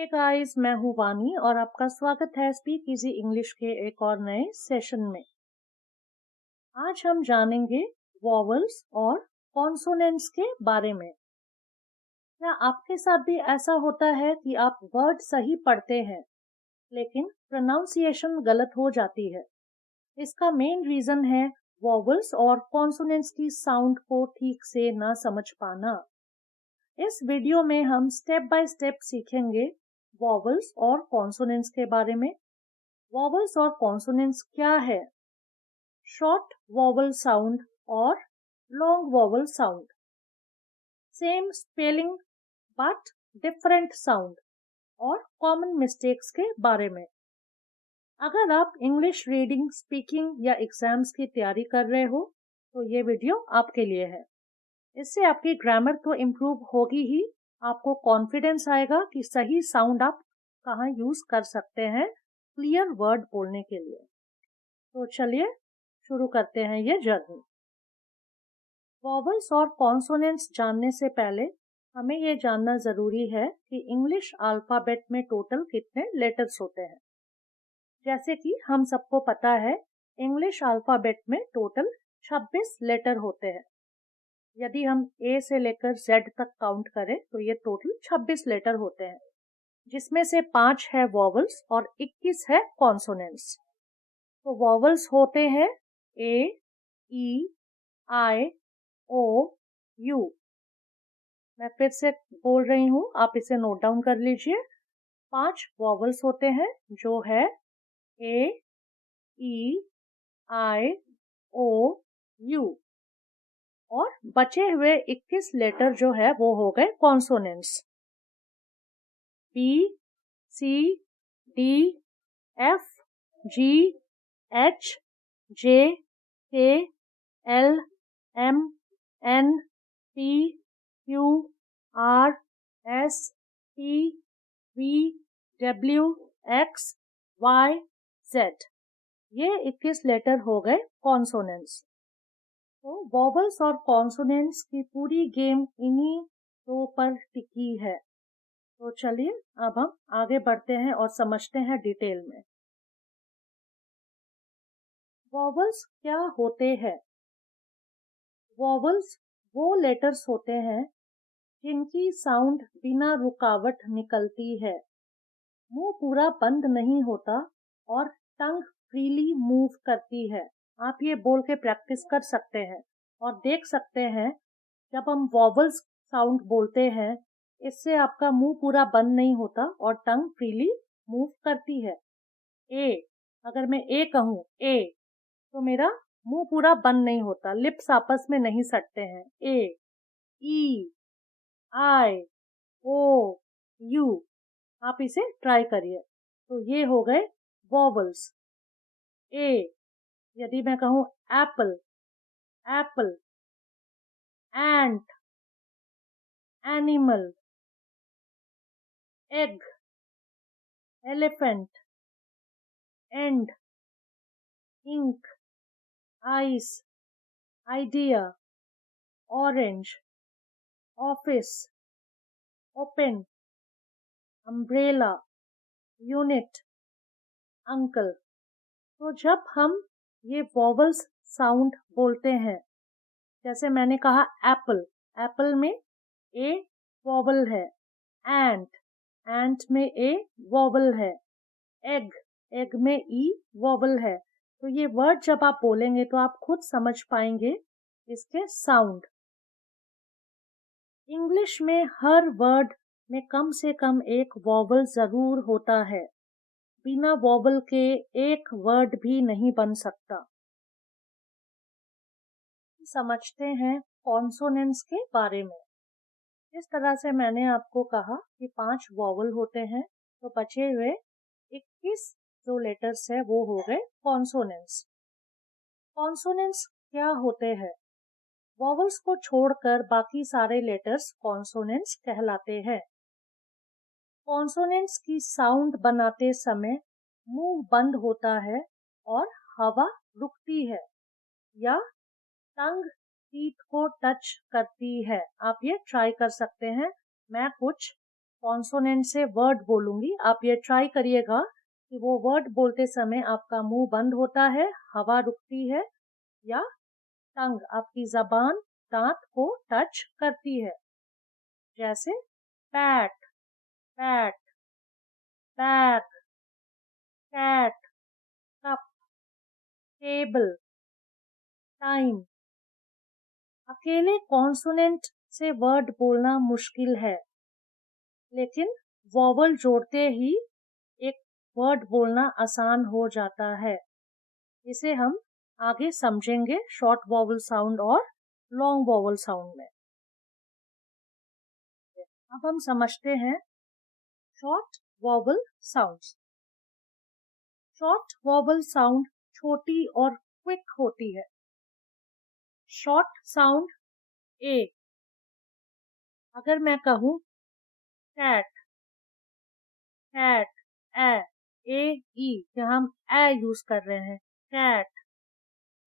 Hey guys, मैं हूँ वानी और आपका स्वागत है स्पीक इजी इंग्लिश के एक और नए सेशन में। आज हम जानेंगे वॉवल्स और कॉन्सोनेंट्स के बारे में। क्या आपके साथ भी ऐसा होता है कि आप वर्ड सही पढ़ते हैं लेकिन प्रोनाउंसिएशन गलत हो जाती है? इसका मेन रीजन है वॉवल्स और कॉन्सोनेंट्स की साउंड को ठीक से ना समझ पाना। इस वीडियो में हम स्टेप बाय स्टेप सीखेंगे वॉवल्स और कॉन्सोनेंट्स के बारे में। वॉवल्स और कॉन्सोनेंट्स क्या है, शॉर्ट वॉवल साउंड और long vowel sound, same spelling but different sound और कॉमन मिस्टेक्स के बारे में। अगर आप इंग्लिश रीडिंग, स्पीकिंग या एग्जाम्स की तैयारी कर रहे हो तो ये वीडियो आपके लिए है। इससे आपकी ग्रामर तो इम्प्रूव होगी ही, आपको कॉन्फिडेंस आएगा कि सही साउंड आप कहाँ यूज कर सकते हैं क्लियर वर्ड बोलने के लिए। तो चलिए शुरू करते हैं ये जर्नी। वॉवल्स और कॉन्सोनेंट्स जानने से पहले हमें ये जानना जरूरी है कि इंग्लिश अल्फाबेट में टोटल कितने लेटर्स होते हैं। जैसे कि हम सबको पता है, इंग्लिश अल्फाबेट में टोटल 26 लेटर होते हैं। यदि हम ए से लेकर जेड तक काउंट करें तो ये टोटल 26 लेटर होते हैं, जिसमें से 5 है वॉवल्स और 21 है कॉन्सोनेंट्स। तो वॉवल्स होते हैं ए, ई, आई, ओ, यू। मैं फिर से बोल रही हूँ, आप इसे नोट डाउन कर लीजिए। 5 वॉवल्स होते हैं जो है ए, ई, आई, ओ, यू, और बचे हुए 21 लेटर जो है वो हो गए consonants. B, C, D, F, G, H, J, K, L, M, N, P, Q, R, S, T, V, W, X, Y, Z. ये 21 लेटर हो गए कॉन्सोनेंट्स। तो वॉवल्स और कॉन्सोनेंट्स की पूरी गेम इन्हीं दो पर टिकी है। तो चलिए अब हम आगे बढ़ते हैं और समझते हैं डिटेल में। वॉवल्स क्या होते हैं? वॉवल्स वो लेटर्स होते हैं जिनकी साउंड बिना रुकावट निकलती है, मुंह पूरा बंद नहीं होता और टंग फ्रीली मूव करती है। आप ये बोल के प्रैक्टिस कर सकते हैं और देख सकते हैं, जब हम वॉवल्स साउंड बोलते हैं इससे आपका मुंह पूरा बंद नहीं होता और टंग फ्रीली मूव करती है। ए, अगर मैं ए कहूँ ए, तो मेरा मुंह पूरा बंद नहीं होता, लिप्स आपस में नहीं सटते हैं। ए, ई, आई, ओ, यू। आप इसे ट्राई करिए। तो ये हो गए वॉवल्स। ए, यदि मैं कहूँ apple, apple, ant, animal, egg, elephant, end, ink, ice, idea, orange, office, open, umbrella, unit, uncle. तो जब हम ये वॉवल्स साउंड बोलते हैं, जैसे मैंने कहा एप्पल, एप्पल में ए वॉवल है, एंट, एंट में ए वॉवल है, एग, एग में ई वॉवल है। तो ये वर्ड जब आप बोलेंगे तो आप खुद समझ पाएंगे इसके साउंड। इंग्लिश में हर वर्ड में कम से कम एक वॉवल जरूर होता है, बिना वॉवल के एक वर्ड भी नहीं बन सकता। समझते हैं कॉन्सोनेंट्स के बारे में। इस तरह से मैंने आपको कहा कि 5 वॉवल होते हैं, तो बचे हुए 21 जो लेटर्स है वो हो गए कॉन्सोनेंट्स। कॉन्सोनेंट्स क्या होते हैं? वॉवल्स को छोड़कर बाकी सारे लेटर्स कॉन्सोनेंट्स कहलाते हैं। कॉन्सोनेंट्स की साउंड बनाते समय मुंह बंद होता है और हवा रुकती है या टंग टीथ को टच करती है। आप ये ट्राई कर सकते हैं। मैं कुछ कॉन्सोनेंट से वर्ड बोलूंगी, आप ये ट्राई करिएगा कि वो वर्ड बोलते समय आपका मुंह बंद होता है, हवा रुकती है, या टंग आपकी जबान दांत को टच करती है। जैसे pat, pat, bag, cat, cup, table, time. अकेले कॉन्सोनेंट से वर्ड बोलना मुश्किल है, लेकिन वॉवल जोड़ते ही एक वर्ड बोलना आसान हो जाता है। इसे हम आगे समझेंगे शॉर्ट वॉवल साउंड और लॉन्ग वॉवल साउंड में। अब हम समझते हैं short vowel sounds. Short vowel sound छोटी और क्विक होती है। शॉर्ट साउंड ए, अगर मैं कहूँ कैट, कैट, ए ई, यहाँ हम ए यूज कर रहे हैं, कैट।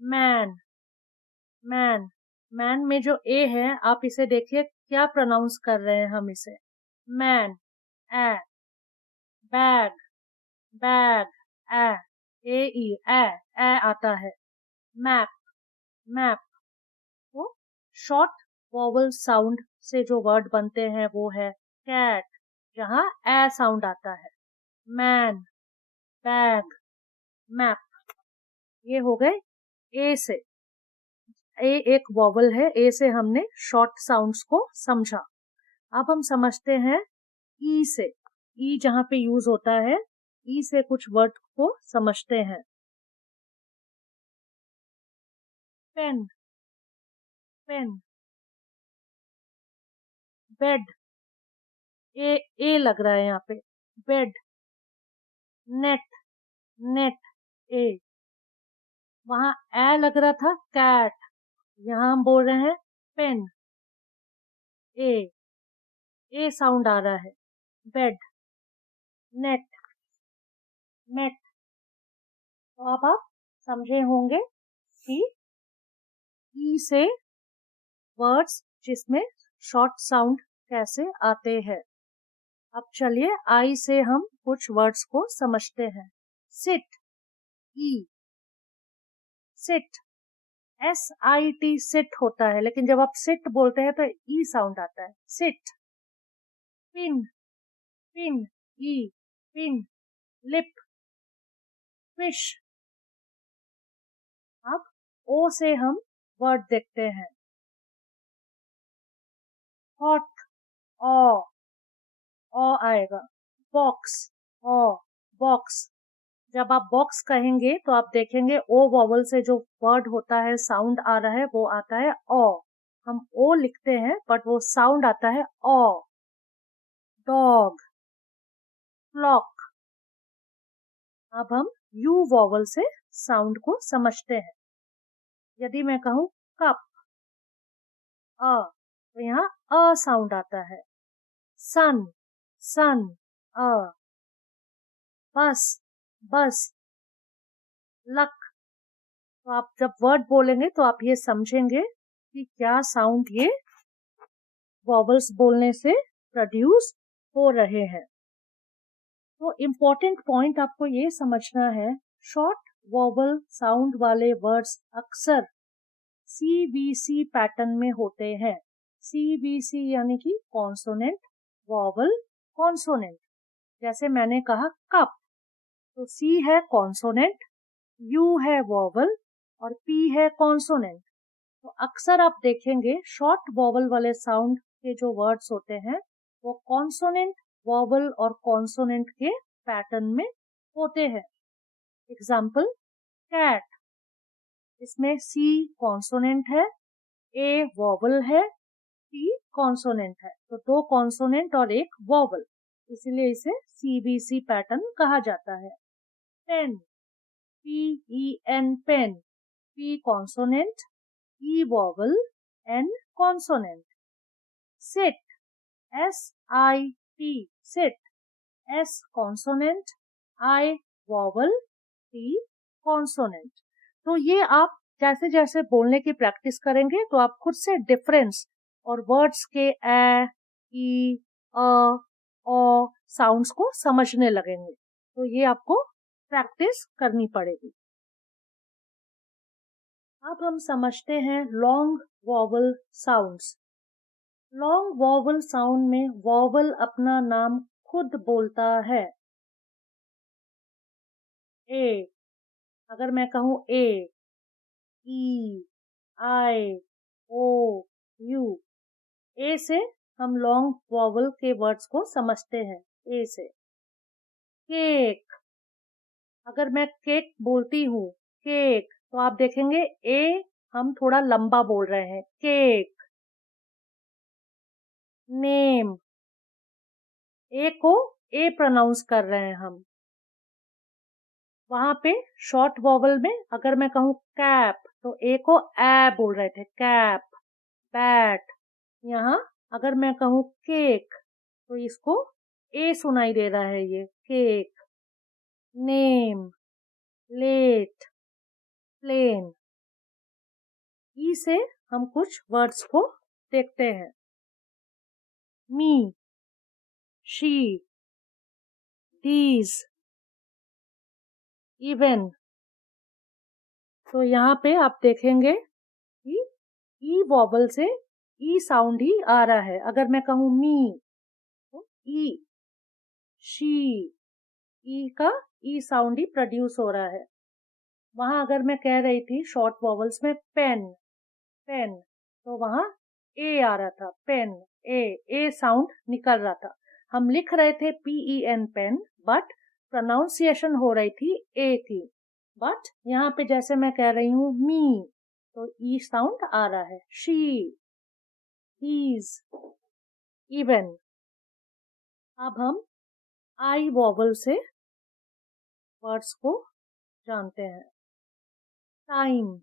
मैन, मैन, मैन में जो ए है आप इसे देखिए क्या प्रोनाउंस कर रहे हैं हम इसे, मैन, ए। बैग, बैग, ए ई, ए आता है। Map, map. तो शॉर्ट वॉवल साउंड से जो वर्ड बनते हैं वो है कैट, जहाँ ए साउंड आता है, मैन, बैग, मैप। ये हो गए ए से। ए एक वॉवल है, ए से हमने शॉर्ट साउंड्स को समझा। अब हम समझते हैं ई से। ई जहाँ पे यूज होता है, ई से कुछ वर्ड को समझते हैं। Pen, pen. बेड, ए लग रहा है यहाँ पे, बेड। नेट, नेट, ए। वहां ए लग रहा था कैट, यहाँ हम बोल रहे हैं पेन, ए साउंड आ रहा है। Bed, net, net. तो अब आप समझे होंगे कि ई से वर्ड्स जिसमें शॉर्ट साउंड कैसे आते हैं। अब चलिए आई से हम कुछ वर्ड्स को समझते हैं। सिट, ई, सिट, SIT सिट होता है, लेकिन जब आप सिट बोलते हैं तो ई साउंड आता है, सिट। पिन, पिन, ई, पिन। Lip, fish. अब ओ से हम वर्ड देखते हैं। हॉट, ओ आएगा। बॉक्स, ओ, बॉक्स। जब आप बॉक्स कहेंगे तो आप देखेंगे ओ वॉवल से जो वर्ड होता है, साउंड आ रहा है, वो आता है ओ। हम ओ लिखते हैं बट वो साउंड आता है ओ। Dog, clock. अब हम यू वॉवल से साउंड को समझते हैं। यदि मैं कहूँ कप, तो यहाँ अ साउंड आता है। सन, सन, अ। बस, बस। लक। तो आप जब वर्ड बोलेंगे तो आप ये समझेंगे कि क्या साउंड ये वॉवल्स बोलने से प्रोड्यूस हो रहे हैं। तो इम्पोर्टेंट पॉइंट आपको ये समझना है, शॉर्ट वॉवल साउंड वाले वर्ड्स अक्सर CVC पैटर्न में होते हैं। CVC यानी कि कॉन्सोनेंट, वॉवल, कॉन्सोनेंट। जैसे मैंने कहा कप, तो C है कॉन्सोनेंट, U है वॉवल और P है कॉन्सोनेंट। तो अक्सर आप देखेंगे शॉर्ट वॉवल वाले साउंड के जो वर्ड्स होते हैं वो कॉन्सोनेंट, वॉवल और कॉन्सोनेंट के पैटर्न में होते हैं। एग्जाम्पल, कैट, इसमें C कॉन्सोनेंट है, A वॉवल है, T कॉन्सोनेंट है। तो दो कॉन्सोनेंट और एक वॉवल, इसीलिए इसे CVC पैटर्न कहा जाता है। Pen, PEN, pen, P consonant, E vowel, N consonant. Sit, SIT, sit, S consonant, I vowel, T consonant. तो ये आप जैसे जैसे बोलने की प्रैक्टिस करेंगे तो आप खुद से डिफरेंस और वर्ड्स के ए, ई, अ, और साउंड्स को समझने लगेंगे। तो ये आपको प्रैक्टिस करनी पड़ेगी। अब हम समझते हैं long vowel sounds. Long vowel sound में वॉवल अपना नाम खुद बोलता है। ए, अगर मैं कहूँ ए, ई, आई, ओ, यू, ए से हम लॉन्ग वॉवल के वर्ड्स को समझते हैं। ए से केक, अगर मैं केक बोलती हूँ केक, तो आप देखेंगे ए हम थोड़ा लंबा बोल रहे हैं, केक। नेम, ए को ए प्रोनाउंस कर रहे हैं हम। वहां पे शॉर्ट वॉवल में अगर मैं कहूँ कैप, तो ए को ए बोल रहे थे, कैप। बैट, यहाँ अगर मैं कहूँ केक, तो इसको ए सुनाई दे रहा है, ये cake. Name, late, plane. E से हम कुछ वर्ड्स को देखते हैं। Me, she, these, even. तो यहाँ पे आप देखेंगे कि ई वॉवल से ई साउंड ही आ रहा है। अगर मैं कहूँ मी, तो ई, शी, ई का ई साउंड ही प्रोड्यूस हो रहा है। वहां अगर मैं कह रही थी शॉर्ट वॉवल्स में पेन, पेन, तो वहां ए आ रहा था, पेन, ए साउंड निकल रहा था। हम लिख रहे थे PEN पेन, बट प्रोनाउंसिएशन हो रही थी ए की। बट यहाँ पे जैसे मैं कह रही हूँ मी, तो ई साउंड आ रहा है। She, he's, even. अब हम आई वॉवल से वर्ड्स को जानते हैं। Time,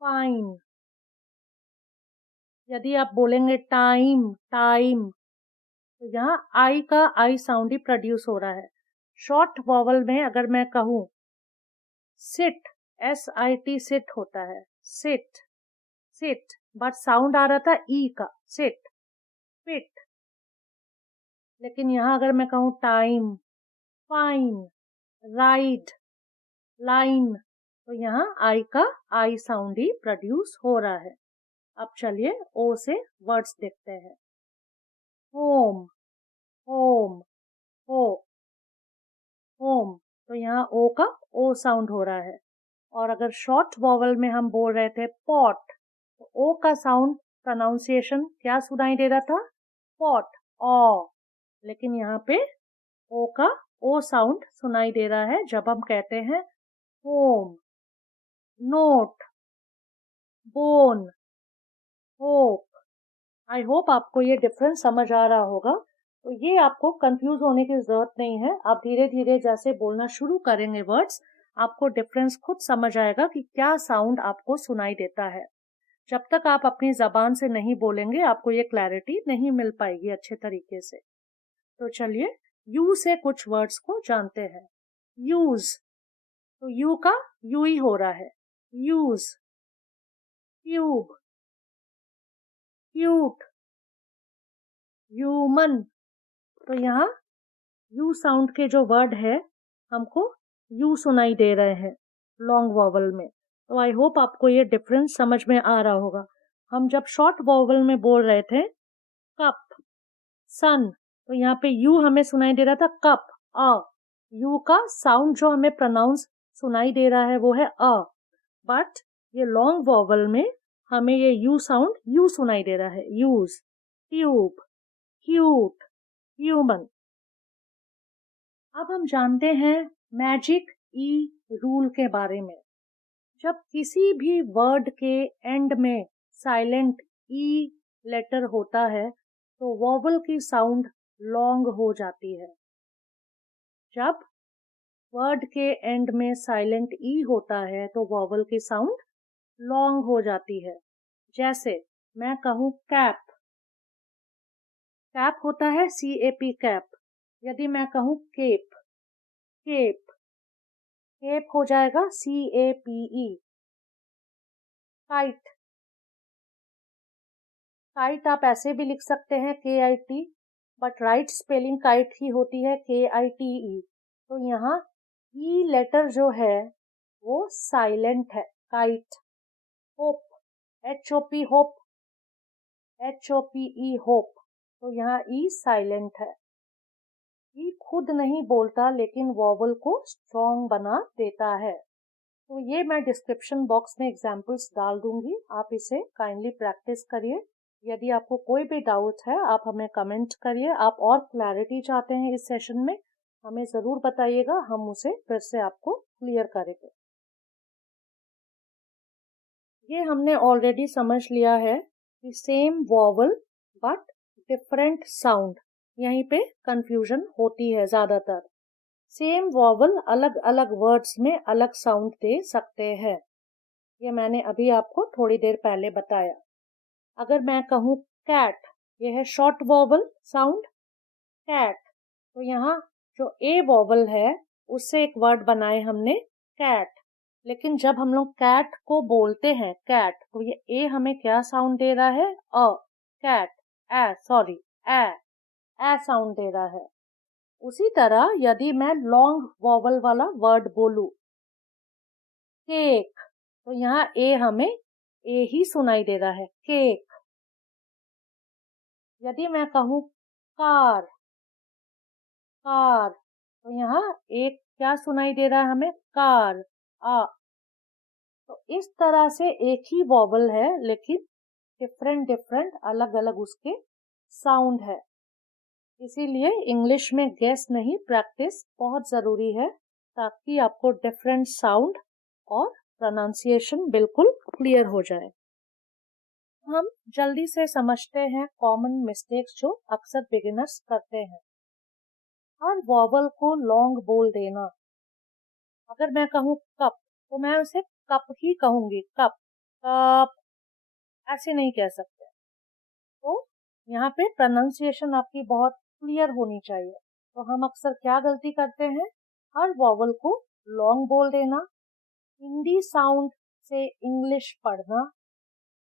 fine. यदि आप बोलेंगे टाइम, टाइम, तो यहाँ आई का आई साउंड ही प्रोड्यूस हो रहा है। शॉर्ट वॉवल में अगर मैं कहूँ सिट, SIT सिट होता है, सिट, सिट, बट साउंड आ रहा था ई का, सिट, पिट। लेकिन यहाँ अगर मैं कहूँ टाइम, फाइन, राइड, लाइन, तो यहाँ आई का आई साउंड ही प्रोड्यूस हो रहा है। अब चलिए ओ से वर्ड्स देखते हैं। होम, होम, हो, होम, तो यहाँ ओ का ओ साउंड हो रहा है। और अगर शॉर्ट वॉवल में हम बोल रहे थे पॉट, तो ओ का साउंड प्रोनाउंसिएशन क्या सुनाई दे रहा था, पॉट, ओ। लेकिन यहाँ पे ओ का ओ साउंड सुनाई दे रहा है जब हम कहते हैं home. Note, bone, hope. I hope आपको ये डिफरेंस समझ आ रहा होगा। तो ये आपको कंफ्यूज होने की जरूरत नहीं है। आप धीरे धीरे जैसे बोलना शुरू करेंगे वर्ड्स, आपको डिफरेंस खुद समझ आएगा कि क्या साउंड आपको सुनाई देता है। जब तक आप अपनी जबान से नहीं बोलेंगे, आपको ये क्लैरिटी नहीं मिल पाएगी अच्छे तरीके से। तो चलिए यू से कुछ वर्ड्स को जानते हैं। यूज, तो यू का यू ही हो रहा है, यूज। Cube, cute, human. तो यहाँ यू साउंड के जो वर्ड है हमको यू सुनाई दे रहे हैं लॉन्ग वॉवल में। तो आई होप आपको ये डिफरेंस समझ में आ रहा होगा। हम जब शॉर्ट वॉवल में बोल रहे थे कप, सन, तो यहाँ पे यू हमें सुनाई दे रहा था कप, अ। यू का साउंड जो हमें प्रोनाउंस सुनाई दे रहा है वो है अ। बट ये लॉन्ग वॉवल में हमें ये यू साउंड यू सुनाई दे रहा है, यूज। Tube, cute, human. अब हम जानते हैं मैजिक ई रूल के बारे में। जब किसी भी वर्ड के एंड में साइलेंट ई लेटर होता है, तो वॉवल की साउंड लॉन्ग हो जाती है। जब वर्ड के एंड में साइलेंट ई होता है, तो वॉवल की साउंड लॉन्ग हो जाती है। जैसे मैं कहूँ कैप, कैप होता है CAP, कैप। यदि मैं कहूँ केप, केप, केप हो जाएगा CAPE। काइट, काइट आप ऐसे भी लिख सकते हैं KIT, but right spelling kite ही होती है KITE। तो यहाँ ई लेटर जो है वो साइलेंट है, kite. Hope, HOP hope, HOPE hope, तो यहाँ ई साइलेंट है। ई खुद नहीं बोलता लेकिन वॉवल को स्ट्रॉन्ग बना देता है। तो ये मैं डिस्क्रिप्शन बॉक्स में एग्जाम्पल्स डाल दूंगी, आप इसे काइंडली प्रैक्टिस करिए। यदि आपको कोई भी डाउट है आप हमें कमेंट करिए। आप और क्लैरिटी चाहते हैं इस सेशन में, हमें ज़रूर बताइएगा, हम उसे फिर से आपको क्लियर करेंगे। ये हमने ऑलरेडी समझ लिया है कि same vowel but different sound, यहीं पे कंफ्यूजन होती है ज़्यादातर। सेम वॉवल अलग अलग वर्ड्स में अलग साउंड दे सकते हैं, ये मैंने अभी आपको थोड़ी देर पहले बताया। अगर मैं कहूँ कैट, ये है शॉर्ट वॉवल साउंड कैट, तो यहाँ जो ए वॉवल है उससे एक वर्ड बनाए हमने कैट, लेकिन जब हम लोग कैट को बोलते हैं कैट, तो ये ए हमें क्या साउंड दे रहा है? अ, कैट, ए साउंड दे रहा है। उसी तरह यदि मैं लॉन्ग वॉवल वाला वर्ड बोलूं केक, तो यहाँ ए हमें ए ही सुनाई दे रहा है, केक। यदि मैं कहूँ कार, कार, तो यहाँ एक क्या सुनाई दे रहा है हमें? कार, आ। तो इस तरह से एक ही वॉवल है लेकिन डिफरेंट डिफरेंट अलग अलग उसके साउंड है। इसीलिए इंग्लिश में गेस नहीं, प्रैक्टिस बहुत ज़रूरी है ताकि आपको डिफरेंट साउंड और प्रोनाउंसिएशन बिल्कुल क्लियर हो जाए। हम जल्दी से समझते हैं कॉमन मिस्टेक्स जो अक्सर बिगिनर्स करते हैं। हर वॉवल को लॉन्ग बोल देना। अगर मैं कहूँ कप, तो मैं उसे कप ही कहूंगी, कप, कप, ऐसे नहीं कह सकते। तो यहाँ पे प्रोनाउंसिएशन आपकी बहुत क्लियर होनी चाहिए। तो हम अक्सर क्या गलती करते हैं? हर वॉवल को लॉन्ग बोल देना, हिंदी साउंड से इंग्लिश पढ़ना,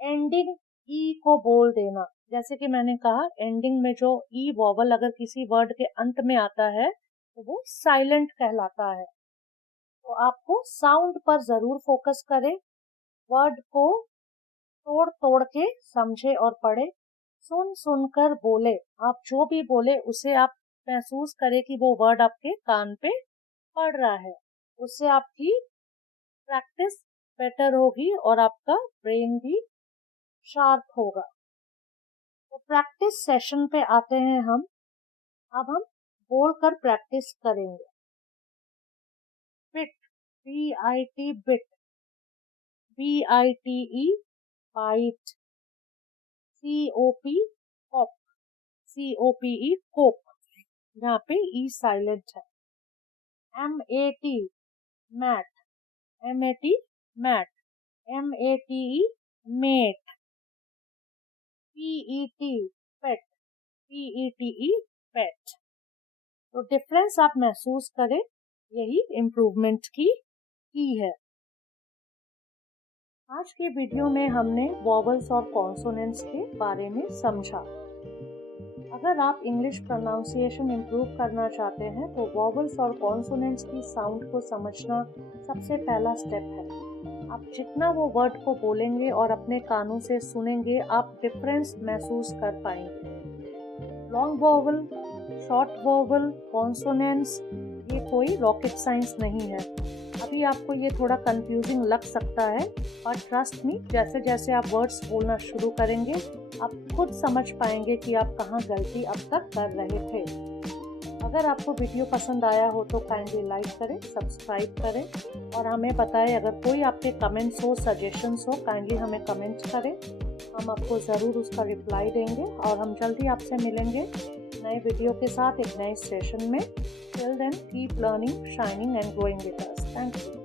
एंडिंग ई को बोल देना। जैसे कि मैंने कहा, एंडिंग में जो ई वॉवल अगर किसी वर्ड के अंत में आता है तो वो साइलेंट कहलाता है। तो आपको साउंड पर जरूर फोकस करें, वर्ड को तोड़ तोड़ के समझे और पढ़े, सुन सुनकर बोले। आप जो भी बोले उसे आप महसूस करें कि वो वर्ड आपके कान पे पड़ रहा है, उससे आपकी प्रैक्टिस बेटर होगी और आपका ब्रेन भी शार्प होगा। तो प्रैक्टिस सेशन पे आते हैं हम। अब हम बोलकर प्रैक्टिस करेंगे। Bit, BIT bit, BITE bite, COP cop, COPE cope, यहाँ पे ई साइलेंट है। MAT mat, MAT mat, MATE mate, PET pet, PETE Pete. तो डिफरेंस आप महसूस करें, यही इम्प्रूवमेंट की है। आज के वीडियो में हमने वॉवल्स और कॉन्सोनेंट्स के बारे में समझा। अगर आप इंग्लिश प्रोनाउंसिएशन इम्प्रूव करना चाहते हैं तो वॉवल्स और कॉन्सोनेंट्स की साउंड को समझना सबसे पहला स्टेप है। आप जितना वो वर्ड को बोलेंगे और अपने कानों से सुनेंगे, आप डिफरेंस महसूस कर पाएंगे। Long vowel, short vowel, consonants, ये कोई रॉकेट साइंस नहीं है। अभी आपको ये थोड़ा कंफ्यूजिंग लग सकता है, और ट्रस्ट मी, जैसे जैसे आप वर्ड्स बोलना शुरू करेंगे आप खुद समझ पाएंगे कि आप कहाँ गलती अब तक कर रहे थे। अगर आपको वीडियो पसंद आया हो तो काइंडली लाइक करें, सब्सक्राइब करें और हमें बताएं। अगर कोई आपके कमेंट्स हो, सजेशंस हो, काइंडली हमें कमेंट करें, हम आपको ज़रूर उसका रिप्लाई देंगे। और हम जल्दी आपसे मिलेंगे नए वीडियो के साथ एक नए सेशन में। Till then keep learning, shining and growing with us. Thank you.